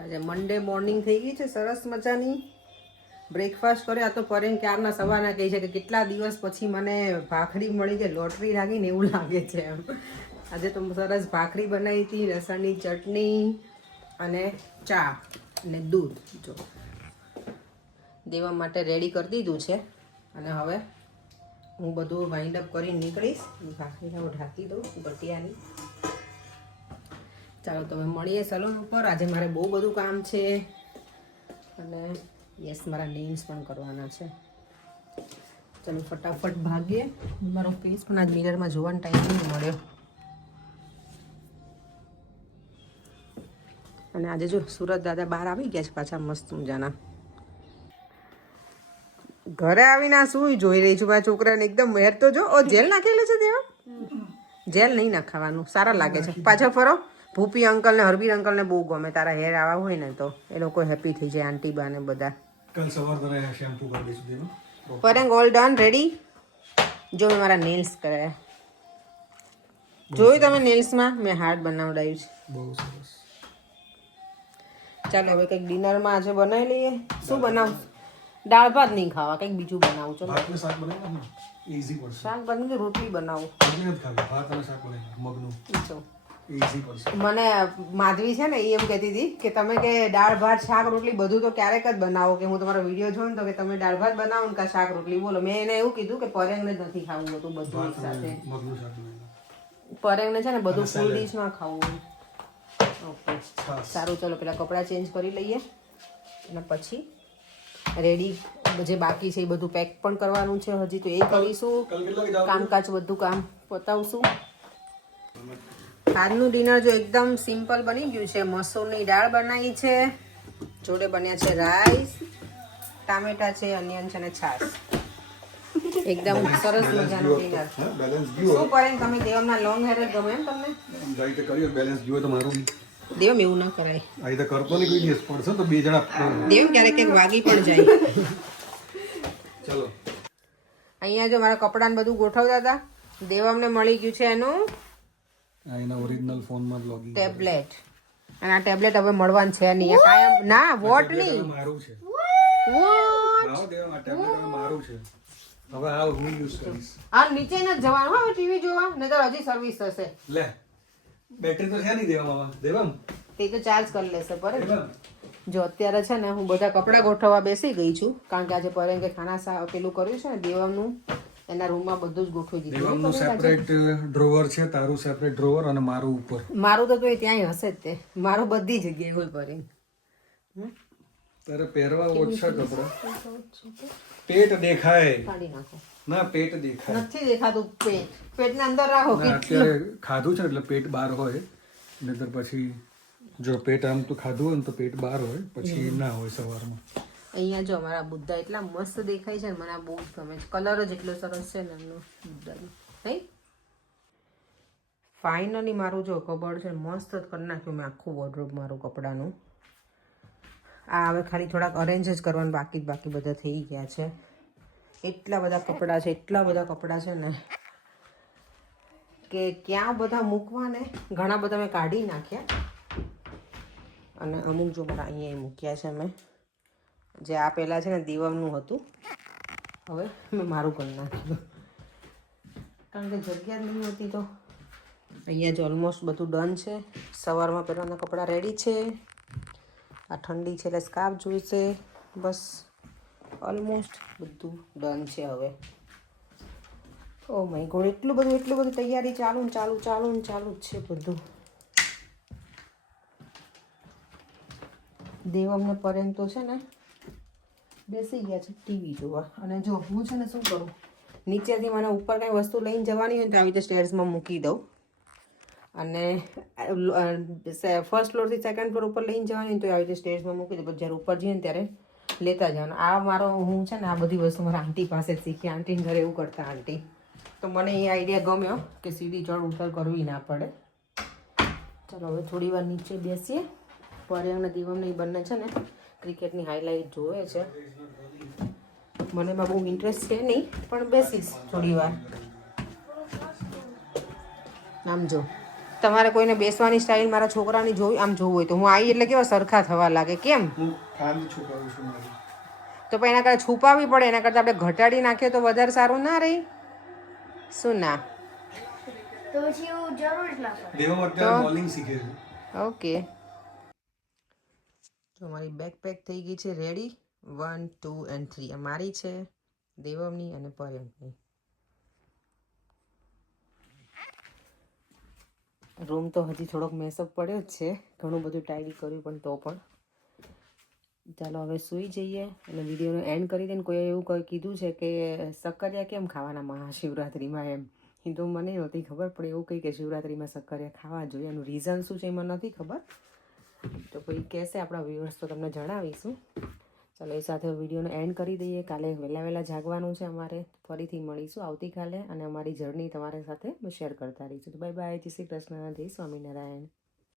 આજે મંડે મોર્નિંગ થઈ ગઈ છે સરસ મજાની. બ્રેકફાસ્ટ કર્યો. આ તો પરેન ક્યારના સવારના કહે છે કે કેટલા દિવસ પછી મને ભાખરી મળી કે લોટરી લાગીને એવું લાગે છે એમ. આજે તો સરસ ભાખરી બનાવી હતી, લસણની ચટણી અને ચા અને દૂધ. જો દેવા માટે રેડી કરી દીધું છે અને હવે હું બધું વાઇન્ડ અપ કરીને નીકળીશ. ભાખરીને હું ઢાંકી દઉં ગટિયાની. ચાલો તમે મળીએ સલૂન ઉપર. આજે મારે બહુ બધું કામ છે અને યસ મારા નેલ્સ પણ કરવાના છે. ચાલો ફટાફટ ભાગીએ. મારો ફેસ પણ આજ મિરરમાં જોવાનો ટાઈમ નહીં મળ્યો. અને આજે જો સુરત દાદા બહાર આવી ગયા છે પાછા મસ્ત મજાના. ઘરે આવીને શું જોઈ રહી છું મારા છોકરાને? એકદમ મેર તો જો. ઓ જેલ નાખેલું છે દેવા? જેલ નહીં નાખાવાનું, સારા લાગે છે. પાછળ ફરો. ભૂપી અંકલ ને હરબીર અંકલ ને બહુ ગમે તારા હેર આવા હોય ને તો એ લોકો હેપી થઈ જાય. આંટી બા ને બધા. કલ સવાર તને શેમ્પુ કરી દઈશું તેનો. પરેંગ ઓલ ડન રેડી. જો મેં મારા નેલ્સ કરાયા. જોયું તમે નેલ્સમાં મેં હાર્ટ બનાવડાવ્યું છે. બહુ સરસ. ચાલો હવે કંઈક ડિનરમાં આજે બનાવી લઈએ. શું બનાવું? દાળ ભાત નહીં ખાવા, કંઈક બીજું બનાવું. ચલો ભાત ને શાક બનાવી ને ઈઝી પડશે. શાક બની રોટલી બનાવું. રોટલી નથી ખાવી, ભાત અને શાક બનાવી મગનું ઈઝી પડશે. મને માધવી છે ને એ એમ કહેતી હતી કે તમે કે દાળ ભાત શાક રોટલી બધું તો ક્યારેક જ બનાવો, કે હું તમારો વિડીયો જોઉં તો કે તમે દાળ ભાત બનાવો ને કા શાક રોટલી બોલો. મેં એને એવું કીધું કે પરેંગને જ નથી ખાવું હતું બધું એક સાથે. મગનું શાક બનાવી. પરેંગને છે ને બધું ફૂલ ડીશમાં ખાવું. ઓકે સારું, ચલો પેલા કપડાં ચેન્જ કરી લઈએ અને પછી રેડી જે બાકી છે એ બધું પેક પણ કરવાનું છે હજી, તો એ કરીશું. કામકાજ બધું કામ પતાવશું. આજનું ડિનર જો એકદમ સિમ્પલ બની ગયું છે. મસૂરની દાળ બનાવી છે, જોડે બન્યા છે રાઈસ, ટામેટા છે, અનિયન છે અને છાશ. એકદમ સરસ મજાનું ડિનર. શું કરે તમે? દેવમના લોંગ હેર જ ગમે એમ તમને? રાઈટ કર્યો બેલેન્સ જોયો તો મારું બી. દેવમ એવું ના કરાય. આ તો કરતો નહીં કોઈ દિવસ, પડશે તો બે જણા. દેવમ ક્યારેક ક્યાંક વાગી પણ જાય. ચલો અહીંયા જો મારા કપડાને બધું ગોઠવતા હતા. દેવમને મળી ગયું છે એનું આ એના ઓરિજિનલ ફોનમાં લોગિન ટેબ્લેટ. અને આ ટેબ્લેટ હવે મળવાનું છે નહીં. કાયમ ના વોટ નહીં. મારું છે. વોટ આવો દેવ, આ ટેબ્લેટ હવે મારું છે. હવે આ હું યુઝ કરીશ. આ નીચે ન જવાનું હવે ટીવી જોવા, નહીતર હજી સર્વિસ થશે. લે બેટરી તો છે નહીં દેવામાં દેવમ. તે તો ચાર્જ કરી લેશે પર. દેવમ જો અત્યારે છે ને હું બધા કપડાં ગોઠવવા બેસી ગઈ છું, કારણ કે આજે પરેંગે ખાના પેલું કર્યું છે ને દેવમનું, એના રૂમમાં બધું જ ગોઠવી દીધું. દેવમનું સેપરેટ ડ્રોવર છે, તારું સેપરેટ ડ્રોવર અને મારું ઉપર. મારું તો એ ત્યાંય હશે જ તે. મારું બધી જગ્યાએ હોય પરેંગ. તારે પહેરવા ઓછા કપડા. પેટ દેખાય કાઢી નાખો. ના, પેટ દેખાય નથી દેખાતું પેટ. પેટને અંદર રાખો. ના, અત્યારે ખાધું છે એટલે પેટ બહાર હોય, નહીતર પછી જો પેટ આમ તો ખાધું હોય ને તો પેટ બહાર હોય, પછી ના હોય સવારમાં. અહીંયા જો અમારા બુદ્ધા એટલા મસ્ત દેખાય છે ને, મને આ બહુ જ ગમે છે. કલર જ એટલો સરસ છે ને એમનો બુદ્ધાનો. નહીં ફાઇનલી મારું જો કબડ છે મસ્ત જ કરી નાખ્યું મેં આખું વોર્ડરોબ મારું કપડાનું. આ હવે ખાલી થોડાક અરેન્જ જ કરવાનું બાકી બધા થઈ ગયા છે. એટલા બધા કપડાં છે, એટલા બધા કપડાં છે ને કે ક્યાં બધા મૂકવા ને. ઘણા બધા મેં કાઢી નાખ્યા અને અમુક જો મારા અહીંયા મૂક્યા છે મેં. જે આ પહેલાં છે ને દીવમનું હતું, હવે મેં મારું કરી નાખ્યું કારણ કે જગ્યા જ નહીં હોતી. તો અહીંયા જ ઓલમોસ્ટ બધું ડન છે. સવારમાં પહેરવાના કપડાં રેડી છે. આ ઠંડી છે એટલે સ્કાર્ફ જોઈશે. બસ ઓલમોસ્ટ બધું ડન છે હવે. ઓ માય ગોડ, એટલું બધું તૈયારી ચાલુ જ છે બધું. દેવમને પરેંગ તો છે ને બેસી ગયા છે ટીવી જોવા. અને જો હું છે ને શું કરું, નીચેથી મને ઉપર કંઈ વસ્તુ લઈને જવાની હોય ને તો આવી રીતે સ્ટેર્સમાં મૂકી દઉં. અને ફર્સ્ટ ફ્લોરથી સેકન્ડ ફ્લોર ઉપર લઈને જવાની હોય તો આવી રીતે સ્ટેર્સમાં મૂકી દઉં. પછી જ્યારે ઉપર જઈએ ને ત્યારે લેતા જવાનું. આ મારો હું છે ને આ બધી વસ્તુ મારા આંટી પાસે જ શીખી. આંટીને ઘરે એવું કરતા આંટી. તો મને એ આઈડિયા ગમ્યો કે સીધી ચડ ઉતર કરવી ના પડે. ચાલો હવે થોડી વાર નીચે બેસીએ. પરેંગ અને દીવમને એ બંને છે ને ક્રિકેટની હાઇલાઇટ જોવે છે. મને એમાં બહુ ઇન્ટરેસ્ટ છે નહીં, પણ બેસીશ થોડી વાર. આમ જો તમારે કોઈને બેસવાની સ્ટાઇલ મારા છોકરાની જોવી આમ જોવું હોય તો હું આવી એટલે કેવા સરખા થવા લાગે કેમ હું ખાંડ છુપાવું છું મારી. તો પણ એના કરતાં છુપાવવી પડે એના કરતાં આપણે ઘટાડી નાખીએ તો વધારે સારું ના રહી શું ના તો પછી એવું જરૂર જ ના પડે. દેવો અત્યારે બોલિંગ શીખે છે. ઓકે તો મારી બેગ પેક થઈ ગઈ છે રેડી 1 2 and 3 આ મારી છે દેવમની અને પર્યંકની રૂમ તો હજી થોડોક મેસઅપ પડ્યો જ છે ઘણું બધું ટાઈડી કર્યું પણ તો પણ ચાલો હવે સૂઈ જઈએ અને વિડીયોનો એન્ડ કરી દઈને કોઈ એવું કોઈ કીધું છે કે શક્કરિયા કેમ ખાવાના મહાશિવરાત્રિમાં એમ એ તો મને નહોતી ખબર પણ એવું કંઈ કે શિવરાત્રિમાં શક્કરિયા ખાવા જોઈએ એનું રીઝન શું છે એ મને નથી ખબર તો કોઈ કહેશે આપણા વ્યુઅર્સ તો તમને જણાવીશું ચાલો એ સાથે વિડીયોનો એન્ડ કરી દઈએ કાલે વહેલા જાગવાનું છે અમારે ફરીથી મળીશું આવતીકાલે અને અમારી જર્ની તમારી સાથે શેર કરતા રહીશું તો બાય બાય જય શ્રી કૃષ્ણ જય સ્વામિનારાયણ